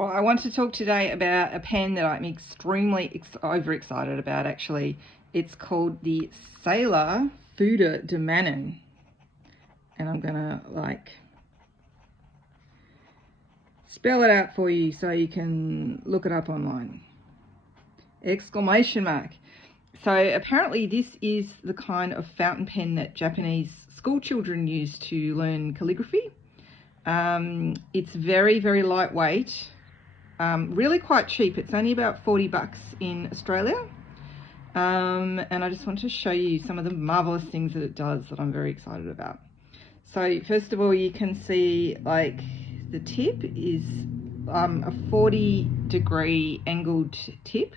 Well, I want to talk today about a pen that I'm extremely overexcited about, actually. It's called the Sailor Fude de Mannen. And I'm going to, spell it out for you so you can look it up online. Exclamation mark. So apparently this is the kind of fountain pen that Japanese school children use to learn calligraphy. It's very, very lightweight. Really quite cheap. It's only about $40 in Australia. And I just want to show you some of the marvelous things that it does that I'm very excited about. So first of all, you can see the tip is a 40-degree angled tip,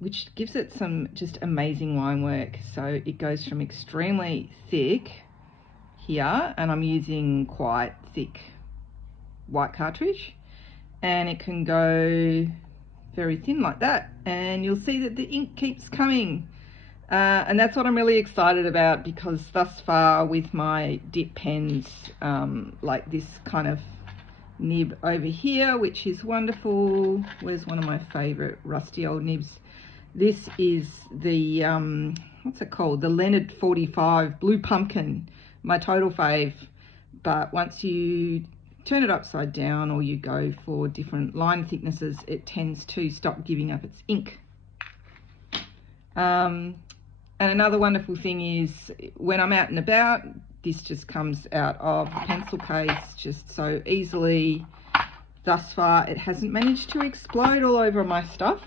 which gives it some just amazing line work. So it goes from extremely thick here, and I'm using quite thick white cartridge, and it can go very thin like that, and you'll see that the ink keeps coming, and that's what I'm really excited about, because thus far with my dip pens, like this kind of nib over here, which is wonderful. Where's one of my favorite rusty old nibs? This is the what's it called, the Leonard 45 Blue Pumpkin, my total fave. But once you turn it upside down or you go for different line thicknesses, it tends to stop giving up its ink. And another wonderful thing is when I'm out and about, this just comes out of the pencil case just so easily. Thus far it hasn't managed to explode all over my stuff,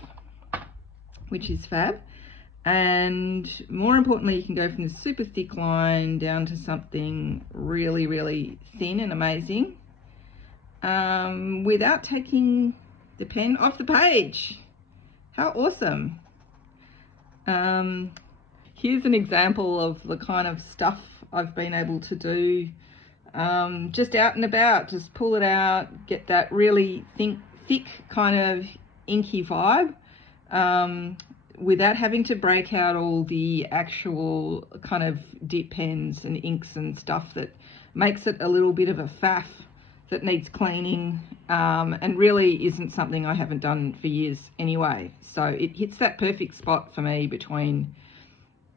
which is fab. And more importantly, you can go from the super thick line down to something really, really thin and amazing, without taking the pen off the page. How awesome. Here's an example of the kind of stuff I've been able to do just out and about. Just pull it out, get that really thick kind of inky vibe, without having to break out all the actual kind of dip pens and inks and stuff that makes it a little bit of a faff that needs cleaning, and really isn't something I haven't done for years anyway. So it hits that perfect spot for me between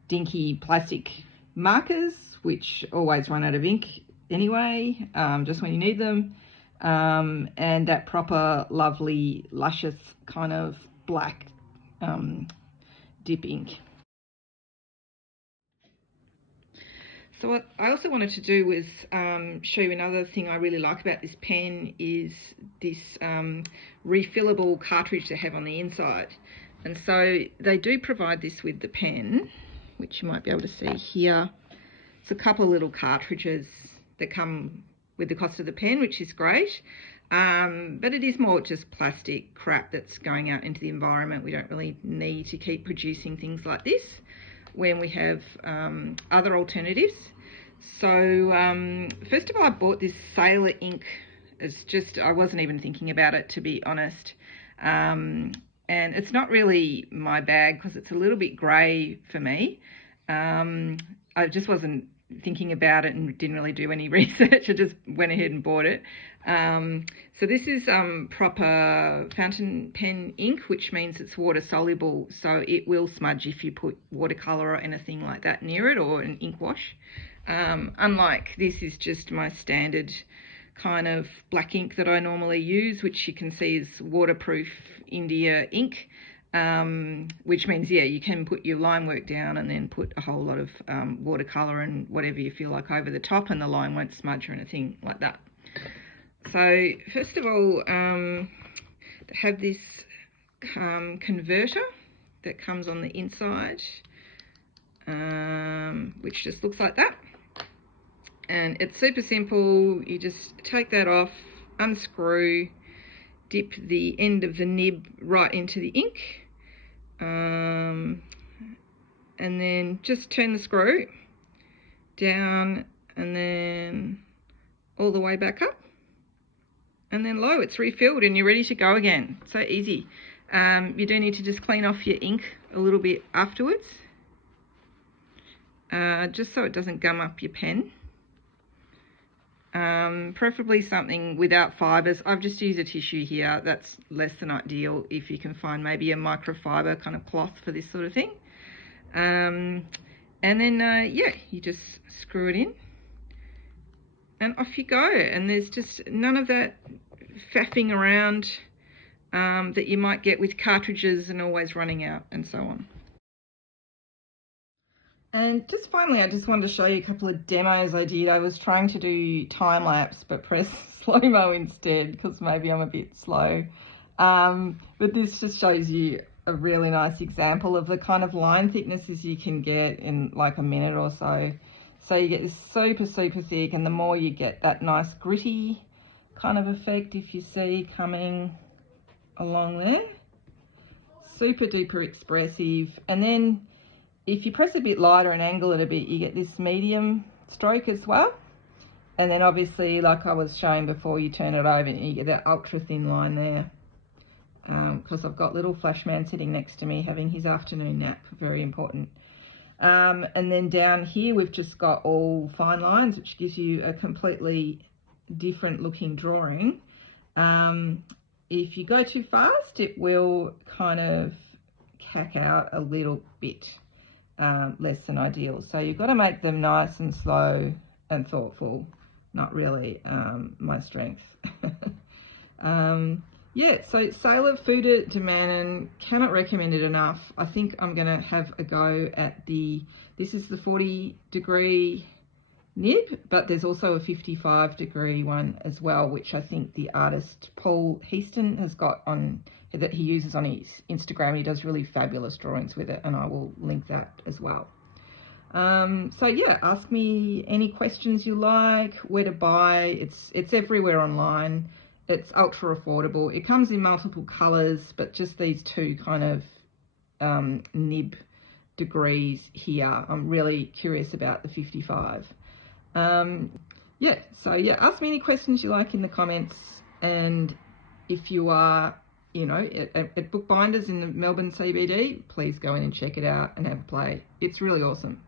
dinky plastic markers, which always run out of ink anyway, just when you need them, and that proper lovely luscious kind of black dip ink. So what I also wanted to do was show you another thing I really like about this pen is this refillable cartridge they have on the inside. And so they do provide this with the pen, which you might be able to see here. It's a couple of little cartridges that come with the cost of the pen, which is great. But it is more just plastic crap that's going out into the environment. We don't really need to keep producing things like this when we have other alternatives. So first of all, I bought this Sailor ink. I wasn't even thinking about it, to be honest. And it's not really my bag because it's a little bit grey for me. I just wasn't thinking about it and didn't really do any research. I just went ahead and bought it. So this is proper fountain pen ink, which means it's water soluble, so it will smudge if you put watercolor or anything like that near it, or an ink wash. Unlike this is just my standard kind of black ink that I normally use, which you can see is waterproof India ink. Which means, yeah, you can put your line work down and then put a whole lot of watercolour and whatever you feel like over the top, and the line won't smudge or anything like that. So first of all, they have this converter that comes on the inside, which just looks like that. And it's super simple. You just take that off, unscrew, dip the end of the nib right into the ink, and then just turn the screw down and then all the way back up, and then low, it's refilled and you're ready to go again. So easy. You do need to just clean off your ink a little bit afterwards, just so it doesn't gum up your pen. preferably something without fibres. I've just used a tissue here. That's less than ideal if you can find maybe a microfiber kind of cloth for this sort of thing. And then, yeah, you just screw it in and off you go. And there's just none of that faffing around that you might get with cartridges and always running out and so on. And just finally, I just wanted to show you a couple of demos I did. I was trying to do time lapse, but press slow-mo instead because maybe I'm a bit slow. But this just shows you a really nice example of the kind of line thicknesses you can get in like a minute or so. So you get this super, super thick, and the more you get that nice gritty kind of effect, if you see coming along there. Super duper expressive. And then if you press a bit lighter and angle it a bit, you get this medium stroke as well. And then obviously, like I was showing before, you turn it over and you get that ultra thin line there. Because I've got little Flashman sitting next to me having his afternoon nap, very important. And then down here we've just got all fine lines, which gives you a completely different looking drawing. If you go too fast, it will kind of cack out a little bit. Less than ideal. So you've got to make them nice and slow and thoughtful. Not really my strength. Yeah, so Sailor Fude de Mannen, cannot recommend it enough. I think I'm going to have a go at this is the 40 degree nib, but there's also a 55 degree one as well, which I think the artist Paul Heaston has got on, that he uses on his Instagram. He does really fabulous drawings with it, and I will link that as well. So yeah, ask me any questions you like, where to buy. It's everywhere online. It's ultra affordable. It comes in multiple colors, but just these two kind of nib degrees here. I'm really curious about the 55. Yeah, so yeah, ask me any questions you like in the comments, and if you are, you know, at Bookbinders in the Melbourne CBD, please go in and check it out and have a play. It's really awesome.